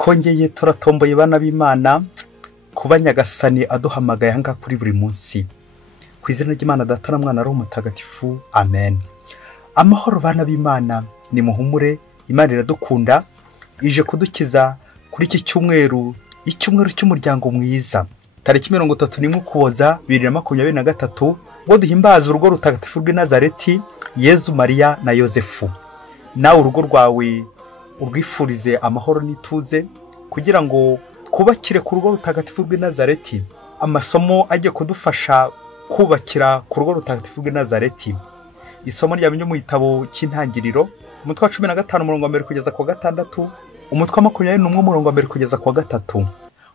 twongeye turatomboye bana b'Imana kuba Nyagasani aduhamagaye hanga kuri buri munsi. Ku izina ry'Imana Data na Mwana na Mutagatifu. Amen. Amahoro bana b'Imana, ni muhumure, Imana iradukunda, ije kudukiza kuri iki cyumweru, icyumweru cy'umuryango mwiza. Tariki 31 Ukuboza 2023, ngo duhimbaza urugo rutagatifu rw'i Nazareti, Yezu, Mariya na Yozefu. Nawe urugo rwawe urwifurize amahoro n'ituze, kugira ngo kubakire ku rugo rutagatifu rw'i Nazareti. Amasomo agiye kudufasha kubakira ku rugo rutagatifu rw'i Nazareti. Isomo ryabinyo mu gitabo cy'intangiriro, umutwe wa 15 umurongo wa 1 kugeza ku 6, umutwe wa 21 umurongo wa 1 kugeza ku 3.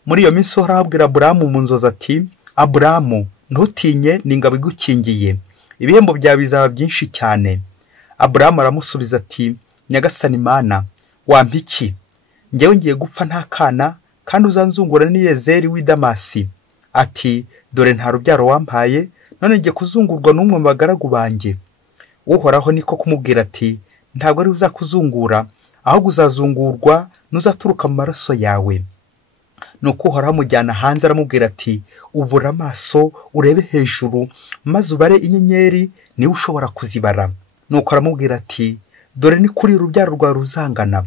Muri iyo minsi harabwira Aburahamu mu nzozi ati, Aburahamu, ntutinye, n'ingabo igukingiye, ibihembo byawe bizaba byinshi cyane. Aburahamu aramusubiza ati, Nyagasani Mana, wampa iki? Njyewe ngiye gupfa nta kana, kandi uzanzungura n'Iyezeri w'i Damasi. Ati, dore nta rubyaro wampaye, none ngiye kuzungurwa n'umwe mu bagaragu banjye. Uhoraho niko kumubwira ati, ntabwo ari uzakuzungura, ahubwo uzazungurwa n'uzaturuka mu maraso yawe. Nuko Uhoraho amujyana hanze aramubwira ati, ubura amaso urebe hejuru, maze ubare inyenyeri, niwe ushobora kuzibara. Nuko aramubwira ati, dore ni kuri urubyaro rwa ruzangana.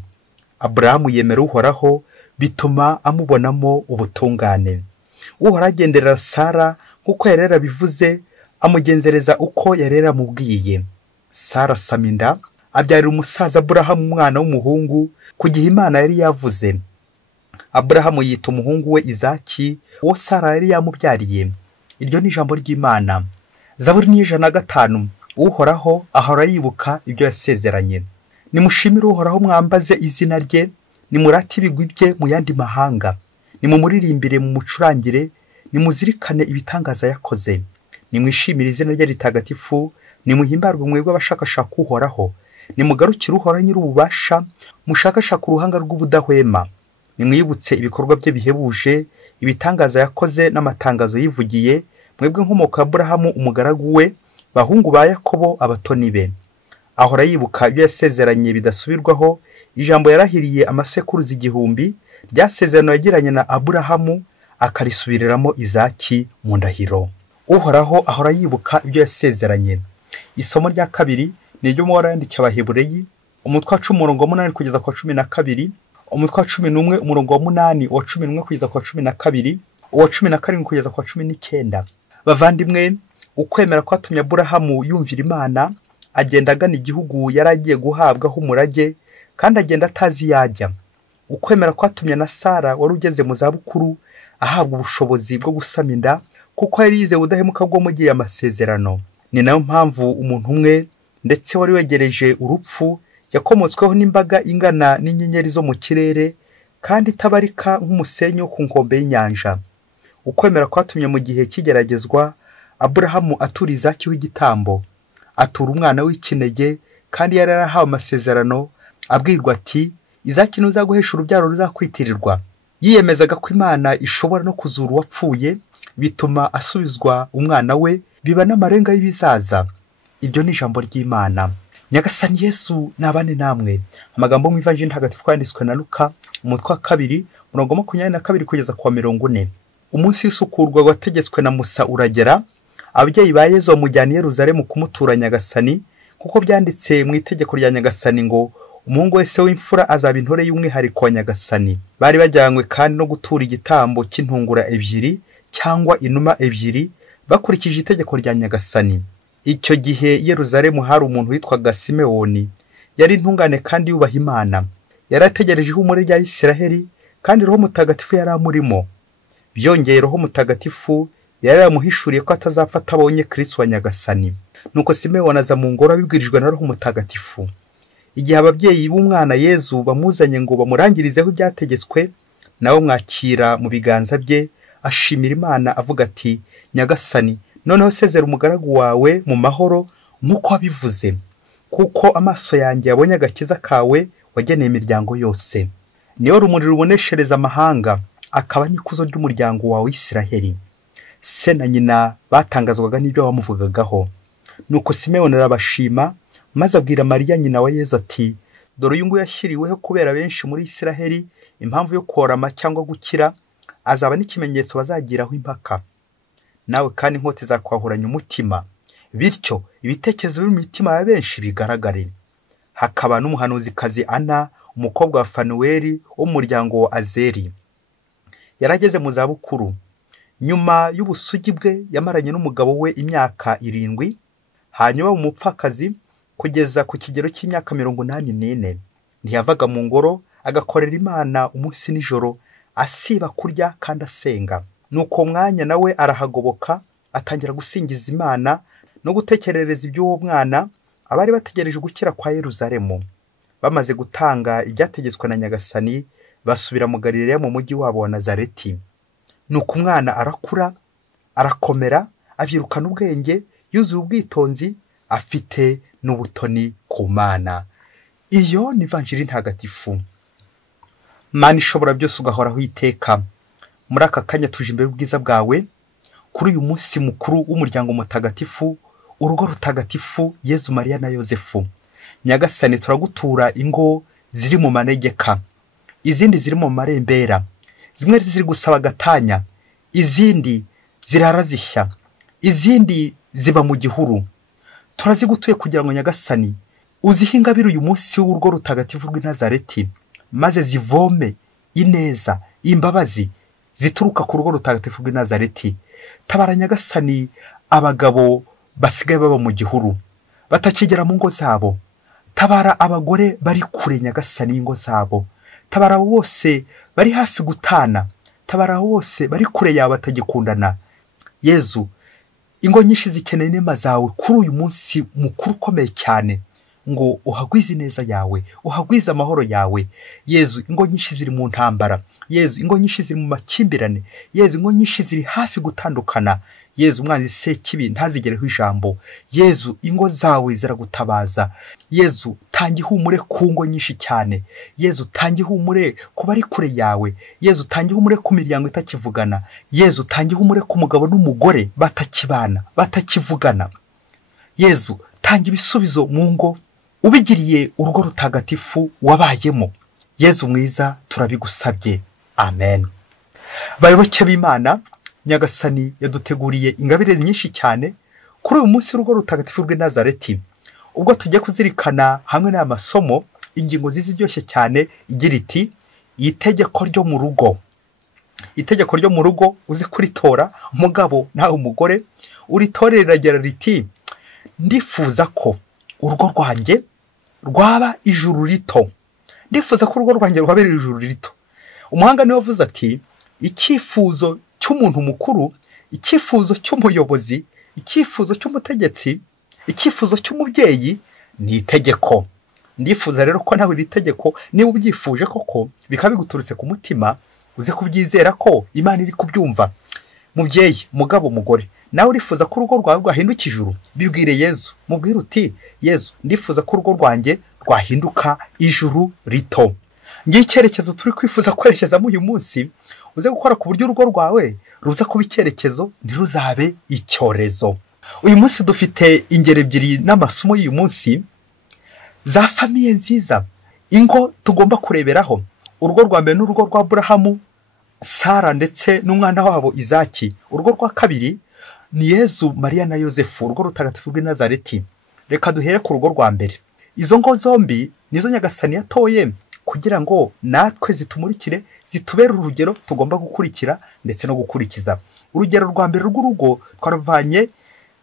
Aburahamu yemera Uhoraho, bituma amubonamo ubutungane. Uhoraho agenderera Sara nk'uko yari yarabivuze, amugenzereza uko yari yaramubwiye. Sara asama inda, abyarira umusaza Aburahamu umwana w'umuhungu, ku gihe Imana yari yavuze. Aburahamu yita umuhungu we Izaki, uwo Sara yari yamubyariye. Iryo ni ijambo ry'Imana. Zaburi ni 105. Uhoraho ahora yibuka ibyo yasezeranye. Nimushimire Uhoraho, mwambaze izina rye, nimurate ibigwi bye mu yandi mahanga. Nimumuririmbire mu mucurangire, nimuzirikane ibitangaza yakoze. Nimwishimire izina rye ritagatifu, nimuhimbarwe mwebwe abashakashaka Uhoraho. Nimugarukire Uhoraho nyir'ububasha, mushakashaka uruhanga rw'ubudahwema. Nimwibutse ibikorwa bye bihebuje, ibitangaza yakoze n'amatangazo yivugiye, mwebwe nkomoka Aburahamu umugaragu we, bahungu ba Yakobo abatoni be. Ahora yibuka ibyo yasezeranye bidasubirwaho, ijambo yarahiriye amasekuruza 1000, ryasezerano yagiranye na Aburahamu, akarisubiriramo Izaki mu ndahiro. Uhoraho ahora yibuka ibyo yasezeranye. Isomo rya kabiri ni ryo mu yandikiye Abahebureyi, umutwe wa 10 umurongo wa 8 kugeza ku 12, umutwe wa 11 umurongo wa 8, wa 11 kugeza ku 12, wa 17 kugeza ku 19. Bavandimwe, ukwemera kwatumye Aburahamu yumvira Imana, agenda agana igihugu yaragiye guhabwaho umurage, kandi agenda atazi yajya. Ukwemera kwatumye na Sara wari ugeze mu zabukuru ahabwa ubushobozi bwo gusama inda, kuko yari yize ubudahemuka bwo mugiye amasezerano. Ni nayo mpamvu umuntu umwe ndetse wari wegereje urupfu yakomotsweho n'imbaga ingana n'inyenyeri zo mu kirere, kandi itabarika nk'umusenyi wo ku nkombe y'inyanja. Ukwemera kwatumye mu gihe kigeragezwa Aburahamu atura Izaki w'igitambo, atura umwana w'ikinege, kandi yari yarahawe amasezerano, abwirwa ati, Izaki nuzaguhesha urubyaro ruzakwitirirwa. Yiyemezaga ko Imana ishobora no kuzura uwapfuye, bituma asubizwa umwana we, biba n'amarenga y'ibizaza. Ibyo ni ijambo ry'Imana. Nyagasani Yesu nabane namwe. Amagambo mu Ivanjili ntagatifu yanditswe na Luka, umutwe wa 2 umurongo wa 22 kugeza ku 40. Umunsi w'isukurwa wategetswe na Musa uragera, ababyeyi ba Yezu bamujyana i Yerusalemu kumutura Nyagasani, kuko byanditse mu itegeko rya Nyagasani ngo umuhungu wese w'imfura azaba intore y'umwihariko wa Nyagasani. Bari bajyanywe kandi no gutura igitambo cy'intungura 2 cyangwa inuma 2, bakurikije itegeko rya Nyagasani. Icyo gihe i Yerusalemu hari umuntu witwaga Simewoni, yari intungane kandi yubaha Imana. Yarategereje ihumure rya Isiraheli, kandi Roho Mutagatifu yari amurimo. Byongeye Roho Mutagatifu yari yamuhishuriye ko atazapfata abonye Kristo wa Nyagasani. Nuko Simewoni aza mu ngoro abibwirijwe na Roho Mutagatifu. Igihe ababyeyi b'umwana Yezu bamuzanye ngo bamurangirizeho ibyategetswe, nawe mwakira mu biganza bye, ashimira Imana avuga ati, Nyagasani, noneho sezera umugaragu wawe mu mahoro nk'uko wabivuze, kuko amaso yanjye yabonye agakiza kawe wageneye imiryango yose. Niyo rumuri ruboneshereza amahanga, akaba n'ikuzo ry'umuryango wawe Isiraheli. Se na nyina batangazwaga n'ibyo wamuvugagaho. Nuko Simewoni arabashima, maze abwira Mariya nyina wa Yezu ati, dore uyu nguyu yashyiriweho kubera benshi muri Isiraheli impamvu yo korama cyangwa gukira, azaba n'ikimenyetso bazagiraho impaka. Nawe kandi inkota izakwahuranya umutima, bityo ibitekerezo biri mu mitima ya benshi bigaragare. Hakaba n'umuhanuzikazi Ana, umukobwa wa Fanuweli wo mu muryango wa Azeri. Yarageze mu zabukuru. Nyuma y'ubusugi bwe yamaranye n'umugabo we imyaka 7, hanyuma umupfakazi kugeza ku kigero cy'imyaka 84. Ntiyavaga mu ngoro, agakorera Imana umunsi n'ijoro, asiba kurya kandi asenga. Nuko mwanya nawe arahagoboka, atangira gusingiza Imana no gutekerereza iby'uwo mwana abari bategereje gukira kwa Yeruzalemu. Bamaze gutanga ibyategetswe na Nyagasani, basubira mu Galilaya mu mujyi wabo wa Nazareti. Nuko umwana arakura, arakomera, avyirukana ubwenge, yuzuye ubwitonzi, afite n'ubutoni ku Mana. Iyo ni ivanjiri ntagatifu. Mana ishobora byose ugahoraho iteka. Muri aka kanya tuje imbere y'ubwiza bwawe, kuri uyu munsi mukuru w'umuryango mutagatifu, urugo rutagatifu Yezu, Mariya na Yozefu. Nyagasani, turagutura ingo ziri mu manegeka, izindi ziri mu marembera, zimwe ziri gusaba gatanya, izindi zirara zishya, izindi ziba mu gihuru. Turazigutuye kugira ngo Nyagasani uzihingabire uyu munsi w'urugo rutagatifu rw'i Nazareti, maze zivome ineza, imbabazi zituruka ku rugo rutagatifu rw'i Nazareti. Tabara Nyagasani abagabo basigaye baba mu gihuru, batakigera mu ngo zabo. Tabara abagore bari kure Nyagasani ingo zabo. Tabara bose bari hafi gutana. Tabara bose bari kure yawe batagikundana. Yezu, ingo nyinshi zikeneye inema zawe kuri uyu munsi mukuru ukomeye cyane, ngo uhagwize neza yawe, uhagwize amahoro yawe. Yezu, ingo nyinshi ziri mu ntambara. Yezu, ingo nyinshi ziri mu makimbirane. Yezu, ingo nyinshi ziri hafi gutandukana. Yezu, umwanzi sekibi ntazigereho ijambo. Yezu, ingo zawe ziragutabaza. Yezu, tanga ihumure ku ngo nyinshi cyane. Yezu, tanga ihumure ku bari kure yawe. Yezu, tanga ihumure ku miryango itakivugana. Yezu, tanga ihumure ku mugabo n'umugore batakibana, batakivugana. Yezu, tanga ibisubizo mu ngo ubigiriye urugo rutagatifu wabayemo. Yezu mwiza, turabigusabye. Amen. Bayoboke b'Imana, Nyagasani yaduteguriye ingabire nyinshi cyane kuri uyu munsi w'urugo rutagatifu rw'i Nazareti. Ubwo tujye kuzirikana hamwe n'aya masomo ingingo ziziryoshye cyane igira iti itegeko ryo mu rugo. Itegeko ryo mu rugo uze kuritora, umugabo nawe umugore uritorera riragira riti: ndifuza ko urugo rwanjye rwaba ijuru rito. Ndifuza ko urugo rwanjye rwabera ijuru rito. Umuhanga niwe wavuze ati icyifuzo cy'umuntu mukuru, icyifuzo cy'umuyobozi, icyifuzo cy'umutegetsi, icyifuzo cy'umubyeyi ni itegeko. Ndifuza rero ko nawe iri tegeko niba ubyifuje koko bikaba biguturutse ku mutima, uze kubyizera ko Imana iri kubyumva. Mubyeyi, mugabo, mugore, nawe urifuza ko urugo rwawe rwahinduka ijuru, bibwire Yezu. Mubwire uti: Yezu, ndifuza ko urugo rwanjye rwahinduka ijuru rito. Ngiye icyerekezo turi kwifuza kwerekezamo uyu munsi. Uze gukora ku buryo urugo rwawe ruza kuba icyerekezo, ntiruzabe icyorezo. Uyu munsi dufite ingero ebyiri n'amasomo y'uyu munsi za famiye nziza, ingo tugomba kureberaho. Urugo rwa mbere n'urugo rwa Aburahamu, Sara ndetse n'umwana wabo Izaki. Urugo rwa kabiri ni Yezu, Mariya na Yozefu, urugo rutagatifu rw'i Nazareti. Reka duhere ku rugo rwa mbere. Izo ngo zombi nizo Nyagasani yatoye kugira ngo natwe zitumurikire, zitubere urugero tugomba gukurikira ndetse no gukurikiza. Urugero rwa mbere rw'urugo twaruvanye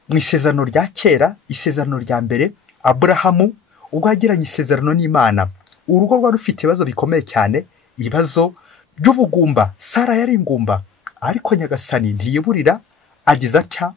mu isezerano rya kera, isezerano rya mbere, Aburahamu ubwo yagiranye isezerano n'Imana. Urugo rwa rufite ibibazo bikomeye cyane, ibibazo by'ubugumba. Sara yari ingumba, ariko Nyagasani ntiyiburira, agize atya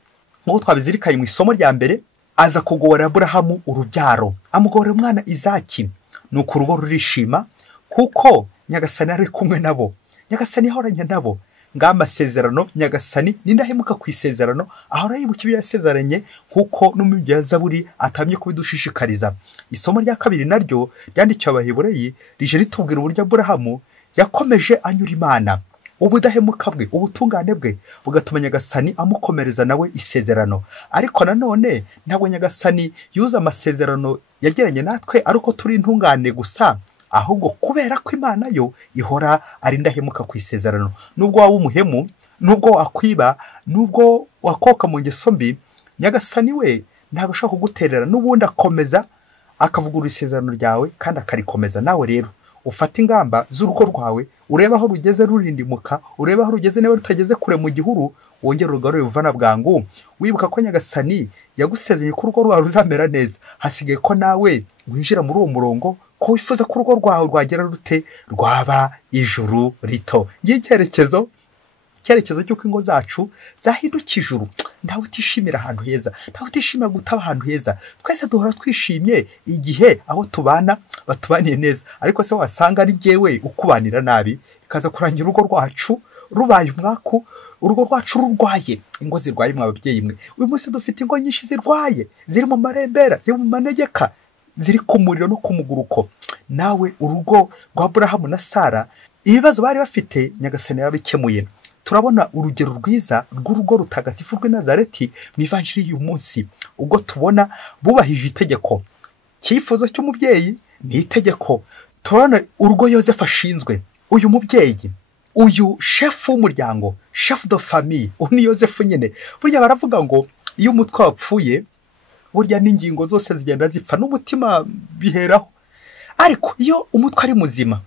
nk'uko twabizirikanye mu isomo rya mbere, aza kugorera Aburahamu urubyaro, amugorera umwana Izaki. Nuko urugo rurishima kuko Nyagasani ari kumwe nabo. Nyagasani yahoranye nabo. Amasezerano, Nyagasani n'indahemuka ku isezerano, ahora yibuka ibyo yasezeranye, kuko no mu bya Zaburi atamye kubidushishikariza. Isomo rya kabiri naryo ryandikiwe Abaheburayi rije ritubwira uburyo Aburahamu yakomeje anyura Imana, ubudahemuka bwe, ubutungane bwe bugatuma nyagasani amukomereza nawe isezerano. Ariko nanone ntabwo nyagasani yuza amasezerano yagiranye natwe ari uko turi intungane gusa, ahubwo kubera ko Imana yo ihora ari indahemuka ku isezerano. Nubwo waba umuhemu, nubwo wakwiba, nubwo wakoka mu ngeso mbi, nyagasani we ntabwo ashaka kuguterera, n'ubundi akomeza akavugurura isezerano ryawe kandi akarikomeza. Nawe rero ufata ingamba z'urugo rwawe, ureba aho rugeze rurindimuka, ureba aho rugeze niba rutageze kure mu gihuru, wongera urugarure uvana bwangu, wibuka ko nyagasani yagusezeranye ko urugo rwawe ruzamera neza. Hasigaye ko nawe winjira muri uwo murongo, ko wifuza ko urugo rwawe rwagera rute, rwaba ijuru rito. Ngiye icyerekezo cy'uko ingo zacu zahinduka ijuru. Ntawe utishimira ahantu heza, ntawe utishimira gutaba ahantu heza. Twese duhora twishimye igihe abo tubana batubaniye neza, ariko se wasanga ari jyewe ukubanira nabi, ikaza kurangira urugo rwacu rubaye umwaku, urugo rwacu rurwaye. Ingo zirwaye mwa babyeyi mwe, uyu munsi dufite ingo nyinshi zirwaye, ziri mu marembera, ziri mu manegeka, ziri ku muriro no ku muguruko. Nawe urugo rwa Aburahamu na Sara, ibibazo bari bafite nyagasani yarabikemuye. Turabona urugero rwiza rw'urugo rutagatifu rw'i Nazareti mu ivanjiri y'uyu munsi, ubwo tubona bubahije itegeko. Cyifuzo cy'umubyeyi ni itegeko. Turabona urugo Yozefu ashinzwe, uyu mubyeyi, uyu shefu w'umuryango, chef de famille, ni Yozefu nyine. Burya baravuga ngo iyo umutwe wapfuye, burya n'ingingo zose zigenda zipfa, n'umutima biheraho. Ariko iyo umutwe ari muzima,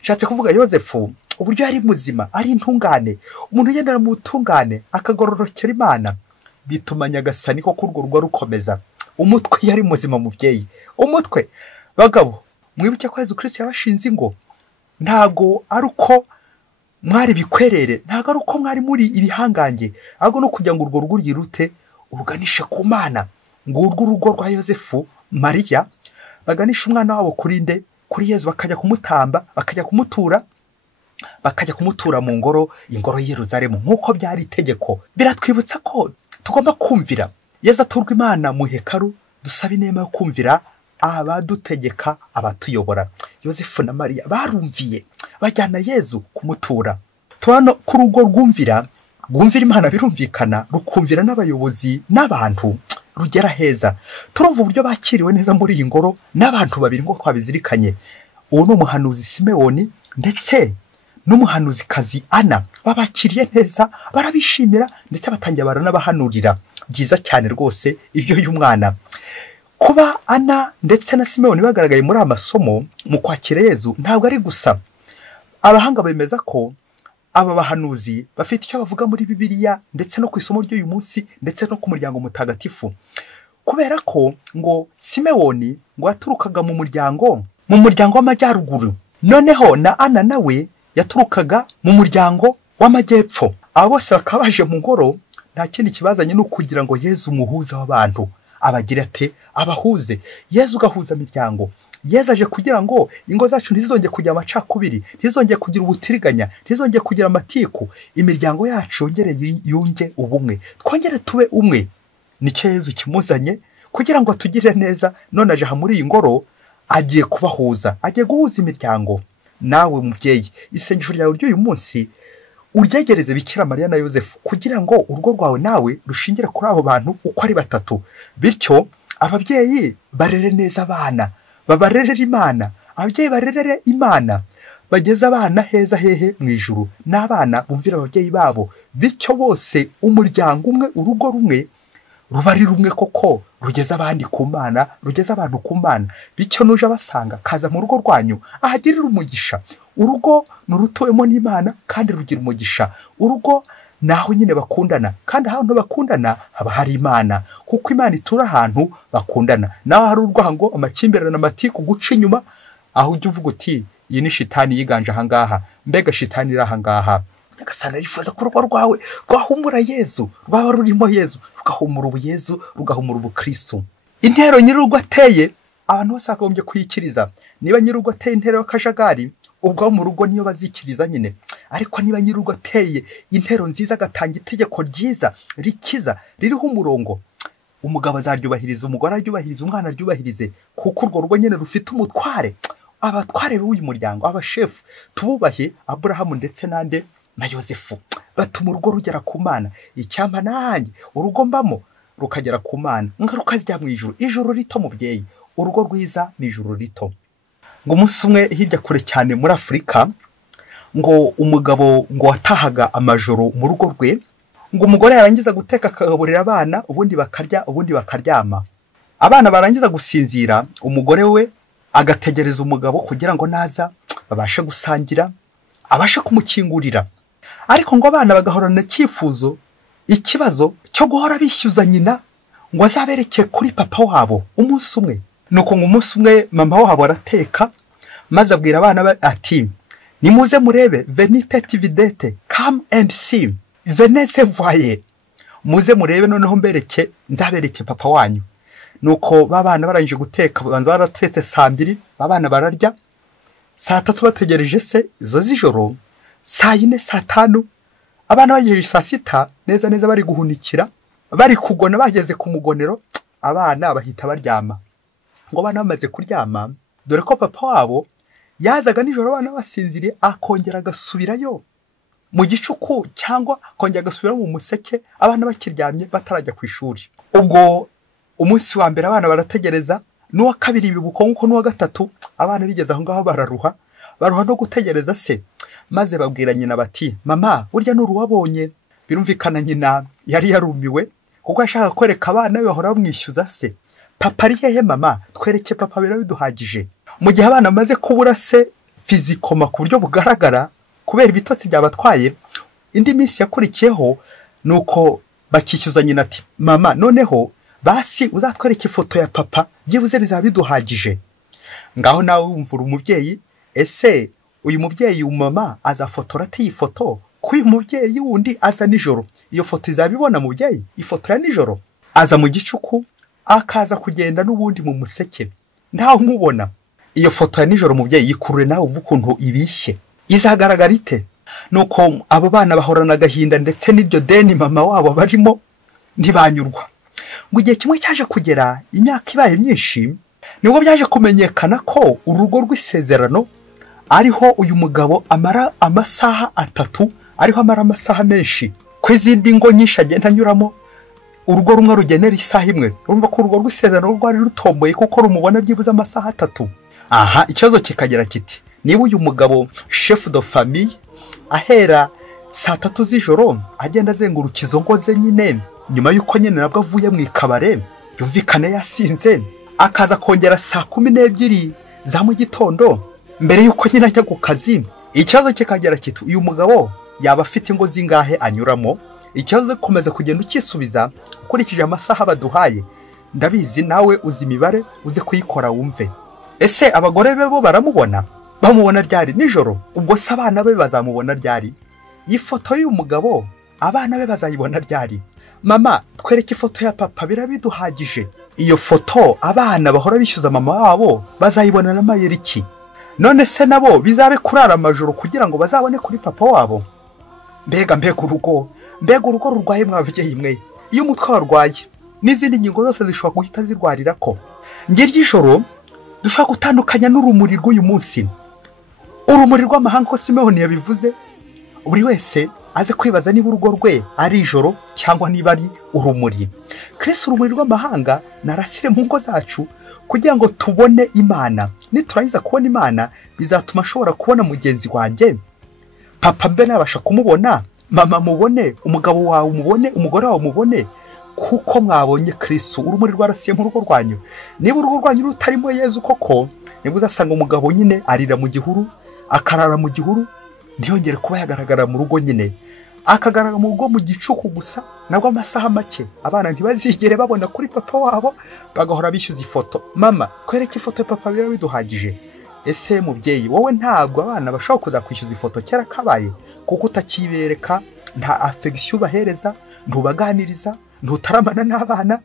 nshatse kuvuga Yozefu uburyo yari muzima, ari intungane, umuntu ugendera mu butungane akagororokera Imana, bituma nyagasani ko kurwo rugo rukomeza. Umutwe yari muzima mubyeyi, umutwe. Bagabo, mwibuke ko Yezu Kristo yabashinze ingo, ntago ari uko mwari bikwerere, ntago ari uko mwari muri ibihangange, ahubwo no kugira ngo urwo rugo rugirute uruganishe ku Mana. Ngo urwo rugo rwa Yozefu, Mariya, baganisha umwana wabo kuri nde, kuri Yezu, bakajya kumutamba, bakajya kumutura mu ngoro, ingoro y'Yerusalemu, nk'uko byari itegeko. Biratwibutsa ko tugomba kumvira. Yezu aturwa Imana mu hekaru, dusaba inema yo kumvira abadutegeka, abatuyobora. Yozefu na Mariya barumviye, bajyana Yezu kumutura. Tubona ko urugo rwumvira Imana birumvikana, rukumvira n'abayobozi n'abantu, rugera heza. Turumva uburyo bakiriwe neza muri iyi ngoro n'abantu babiri ngo twabizirikanye. Uwo ni umuhanuzi Simewoni ndetse n'umuhanuzikazi Ana. Babakiriye neza, barabishimira ndetse batangira baranabahanurira. Byiza cyane rwose ibyo y'umwana. Kuba Ana ndetse na Simewoni bagaragaye muri amasomo mu kwakira Yezu ntabwo ari gusa. Abahanga bemeza ko aba bahanuzi bafite icyo bavuga muri Bibiliya ndetse no ku isomo ry'uyu munsi ndetse no ku muryango mutagatifu. Kubera ko ngo Simewoni ngo yaturukaga mu muryango w'amajyaruguru, noneho na Ana nawe yaturukaga mu muryango w'amajyepfo. Abo bose bakaba baje mu ngoro, nta kindi kibazanye no kugira ngo Yezu umuhuza w'abantu, abagira ate, abahuze. Yezu gahuza imiryango. Yezu aje kugira ngo ingo zacu ntizongeye kugira amacakubiri, ntizongeye kugira ubutiriganya, ntizongeye kugira amatiku. Imiryango yacu yongere yunge ubumwe, twongere tube umwe. Nicyo Yezu kimuzanye kugira ngo atugirire neza. None aje muri iyi ngoro, agiye kubahuza, agiye guhuza imiryango. Nawe mubyeyi, isengesho ryawe ry'uyu munsi uryegereze Bikira Mariya na Yozefu, kugira ngo urugo rwawe nawe rushingire kuri abo bantu uko ari batatu. Bityo ababyeyi barere neza abana, babarerere Imana, ababyeyi barerere Imana, bageze abana heza hehe mu ijuru, n'abana bumvira ababyeyi babo. Bityo bose umuryango umwe, urugo rumwe ruba ari rumwe koko, rugeza abandi ku Mana, rugeza abantu ku Mana. Bityo nuje abasanga kaza mu rugo rwanyu, ahagirira umugisha. Urugo nurutuwemo n'Imana kandi rugira umugisha. Urugo naho nyine bakundana, kandi ahantu bakundana haba hari Imana, kuko Imana itura ahantu bakundana. Naho hari urwango, amakimbirane, amatiku, guca inyuma, aho ujya uvuga uti iyi ni shitani yiganje ahangaha, mbega shitani iri ahangaha. Nyagasani arifuza ko urugo rwawe rwahumura Yezu, rwaba rurimo Yezu, rugahumura ubuyezu, rugahumura ubukristo. Intero nyir'urugo ateye, abantu bose bakagombye kuyikiriza. Niba nyir'urugo ateye intero y'akajagari, ubwo mu rugo niyo bazikiriza nyine. Ariko niba nyir'urugo ateye intero nziza, agatanga itegeko ryiza rikiza ririho umurongo, umugabo azaryubahiriza, umugore aryubahiriza, umwana aryubahirize, kuko urwo rugo nyine rufite umutware. Abatware b'uyu muryango, abashefu, tububahe Aburahamu ndetse na Yozefu batuma urugo rugera ku Mana. Icyampa nanjye urugo mbamo rukagera ku Mana, ngaruka zijya mu ijuru rito mubyeyi. Urugo rwiza ni ijuru rito. Ngo umunsi umwe hirya kure cyane muri Afurika, ngo umugabo ngo watahaga amajoro mu rugo rwe, ngo umugore yarangiza guteka akagaburira abana, ubundi bakarya, ubundi bakaryama. Abana barangiza gusinzira, umugore we agategereza umugabo kugira ngo naza babashe gusangira, abashe kumukingurira. Ariko ngo abana bagahorana ikibazo cyo guhora bishyuza nyina ngo azabereke kuri papa wabo umunsi umwe. Nuko ngo umunsi umwe mama wabo arateka, maze abwira abana ati, nimuze murebe, venite tividete, come and see, venese voye, muze murebe noneho nzabereke papa wanyu. Nuko babana barangije guteka, banza baratetse saa 2, babana bararya, saa 3 bategereje se izo z'ijoro, saa 4, saa 5, abana bagejeje saa 6 neza bari guhunikira, bari kugona, bageze ku mugonero, abana bahita baryama. Ngo abana bamaze kuryama, dore ko papa wabo yazaga nijoro abana basinziriye, akongera agasubirayo mu gicuku cyangwa akongera agasubira mu museke, abana bakiryamye batarajya ku ishuri. Ubwo umunsi wa mbere abana barategereza, n'uwa kabiri bibuko nkuko n'uwa gatatu, abana bigeze aho ngaho bararuha no gutegereza se. Maze babwira nyina bati, mama burya n'uru wabonye. Birumvikana nyina yari yarumiwe kuko ashaka kwereka abana bahora bamwishyuza se. Papa ari hehe mama? Twereke papa birabiduhagije. Mu gihe abana bamaze kubura se fizikoma ku buryo bugaragara kubera ibitotsi byabatwaye, indi minsi yakurikiyeho nuko bakishyuza nyina ati, mama noneho basi uzatwereke ifoto ya papa, byibuze bizaba biduhagije. Ngaho nawe wumvura umubyeyi, ese uyu mubyeyi umama azafotora ati ifoto ko uyu mubyeyi wundi aza nijoro? Iyo foto izabibona mubyeyi? Ifoto ya nijoro aza mu gicuku, akaza kugenda n'ubundi mu museke, ntawe umubona. Iyo foto ya nijoro mubyeyi yikurure nawe uvuga ukuntu ibishye, izagaragara ite? Nuko abo bana bahorana agahinda ndetse n'iryo deni mama wabo barimo ntibanyurwa. Ngo igihe kimwe cyaje kugera, imyaka ibaye myinshi, nibwo byaje kumenyekana ko urugo rw'isezerano ariho uyu mugabo amara amasaha 3, ariho amara amasaha menshi. Ko izindi ngo nyinshi agenda anyuramo, urugo rumwe rugenera isaha imwe. Urumva ko urugo rw'isezerano rwari rutomboye kuko rumubona byibuze amasaha 3. Aha ikibazo kikagera kiti, niba uyu mugabo chef de famille ahera saa 3 z'ijoro agenda azenguruka izo ngo ze nyine, nyuma yuko nyine nabwo avuye mu ikabare, yumvikane yasinze, akaza kongera saa 12 za mu gitondo mbere yuko nyine ajya ku kazi. Ikibazo kikagera kiti, uyu mugabo yaba afite ingo zingahe anyuramo? Ikibazo komeza kugenda ukisubiza ukurikije amasaha baduhaye. Ndabizi nawe uzi imibare, uze kuyikora wumve. Ese abagore be bo baramubona? Bamubona ryari? Nijoro? Ubwo se abana be bazamubona ryari? Ifoto y'uyu mugabo abana be bazayibona ryari? Mama twereke ifoto ya papa birabiduhagije. Iyo foto abana bahora bishyuza mama wabo bazayibona na mayeriki. None se nabo bizabe kurara amajoro kugira ngo bazabone kuri papa wabo? Mbega urugo rurwaye mwabyeyi mwe. Iyo umutwe warwaye n'izindi ngingo zose zishobora guhita zirwarira ko. Ngiryo ijoro dushaka gutandukanya n'urumuri rw'uyu munsi. Urumuri rw'amahanga ko Simeoni yabivuze, buri wese aze kwibaza niba urugo rwe ari ijoro cyangwa niba ari urumuri. Kristo urumuri rw'amahanga narasire mu ngo zacu kugira ngo tubone Imana. Niturayiza kubona Imana bizatuma ashobora kubona mugenzi wanjye. Papa mbe nabasha kumubona, mama mubone, umugabo wawe umubone, umugore wawe umubone, kuko mwabonye Kristo. Urumuri rwarasiye mu rugo rwanyu. Niba urugo rwanyu rutarimo Yezu koko, nibwo uzasanga umugabo nyine arira mu gihuru, akarara mu gihuru, ntiyongere kuba yagaragara mu rugo nyine, akagaragara mu rugo mu gicuku gusa, nabwo amasaha make. Abana ntibazigere babona kuri papa wabo, bagahora bishyuza ifoto. Mama kwereka ifoto ya papa birabiduhagije. Ese mubyeyi wowe ntabwo abana bashobora kuza kwishyuza ifoto kera kabaye kuko utakibereka, nta affection bahereza, ntubaganiriza, ntutaramana n'abana,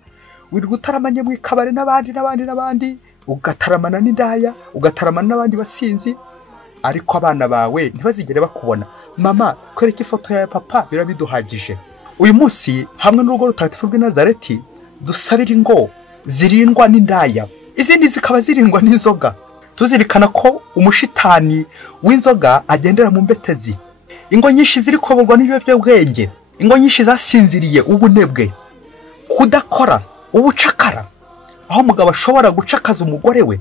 wirirwa utaramanye mu ikabare n'abandi, ugataramana n'indaya, ugataramana n'abandi basinzi, ariko abana bawe ntibazigere bakubona. Mama kwereka ifoto ya papa birabiduhagije. Uyu munsi hamwe n'urugo rutagatifu rw'i Nazareti dusabira ingo zirindwa n'indaya, izindi zikaba zirindwa n'inzoga. Tuzirikana ko umushitani w'inzoga agendera mu mbetezi. ingo nyinshi ziri kuyoborwa n'ibiyobyabwenge, ingo nyinshi zasinziriye ubunebwe, kudakora, ubucakara, aho umugabo ashobora gucakaza umugore we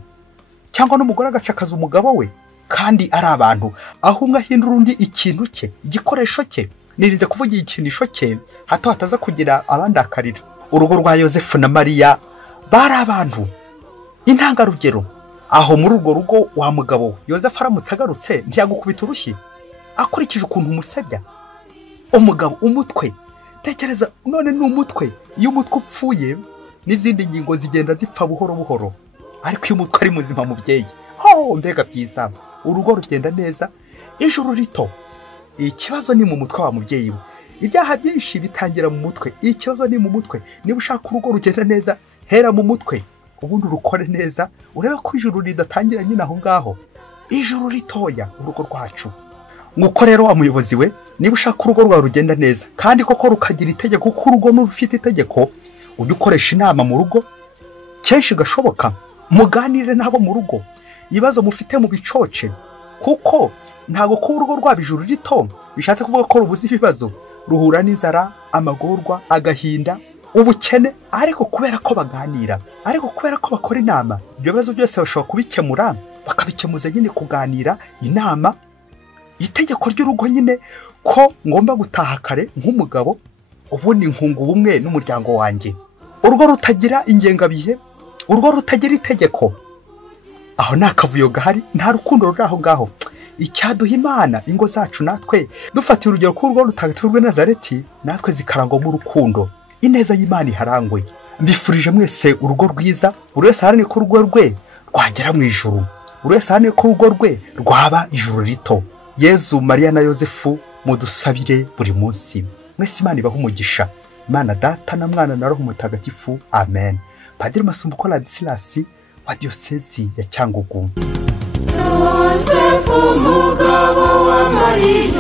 cyangwa n'umugore agacakaza umugabo we kandi ari abantu, aho umwe ahindura undi ikintu cye, igikoresho cye. Nirinze kuvuga igikinisho cye hato hataza kugira abandakarira. Urugo rwa Yozefu na Mariya bari abantu intangarugero. Aho muri urwo rugo wa mugabo Yozefu aramutse agarutse ntiyagukubita urushyi akurikije ukuntu umusebya. Umugabo umutwe, tekereza none ni umutwe, iyo umutwe upfuye n'izindi ngingo zigenda zipfa buhoro buhoro, ariko iyo umutwe ari muzima mubyeyi, mbega byiza, urugo rugenda neza, ijuru rito. Ikibazo ni mu mutwe wa mubyeyi we. Ibyaha byinshi bitangira mu mutwe, ikibazo ni mu mutwe. Niba ushaka urugo rugenda neza, hera mu mutwe ubundi urukore neza, urebe ko ijuru ridatangira nyine aho ngaho. Ijuru ritoya urugo rwacu. Nguko rero wa muyobozi we, niba ushaka urugo rwawe rugenda neza kandi koko rukagira itegeko, kuko urugo n'urufite itegeko, ujye ukoresha inama mu rugo kenshi gashoboka, muganire nabo mu rugo ibibazo mufite mu bicoce, kuko ntago kuba urugo rwaba ijuru rito bishatse kuvuga ko rubuze ibibazo. Ruhura n'inzara, amagorwa, agahinda, ubukene, ariko kubera ko baganira, ariko kubera ko bakora inama, ibyo bibazo byose bashobora kubikemura, bakabikemuza nyine kuganira, inama. Itegeko ry'urugo nyine ko ngomba gutaha kare nk'umugabo, ubundi nkunga ubumwe n'umuryango wanjye. Urugo rutagira ingengabihe, urugo rutagira itegeko, aho nta kavuyo gahari, nta rukundo ruri aho ngaho. Icyaduha Imana ingo zacu natwe dufatiye urugero k'urugo rutagatifu rw'i Nazareti, natwe zikarangwamo urukundo, ineza y'Imana iharangwe. Mbifurije mwese urugo rwiza, buri wese aharanire ko urugo rwe rwagera mu ijuru, buri wese aharanire ko urugo rwe rwaba ijuru rito. Yezu, Mariya na Yozefu mudusabire buri munsi. Mwese Imana ibahe umugisha. Imana Data na Mwana na Roho Mutagatifu. Amen. Padiri Masumbuko Ladislas wa Diyosezi ya Cyangugu. Yozefu mugabo wa Mariya.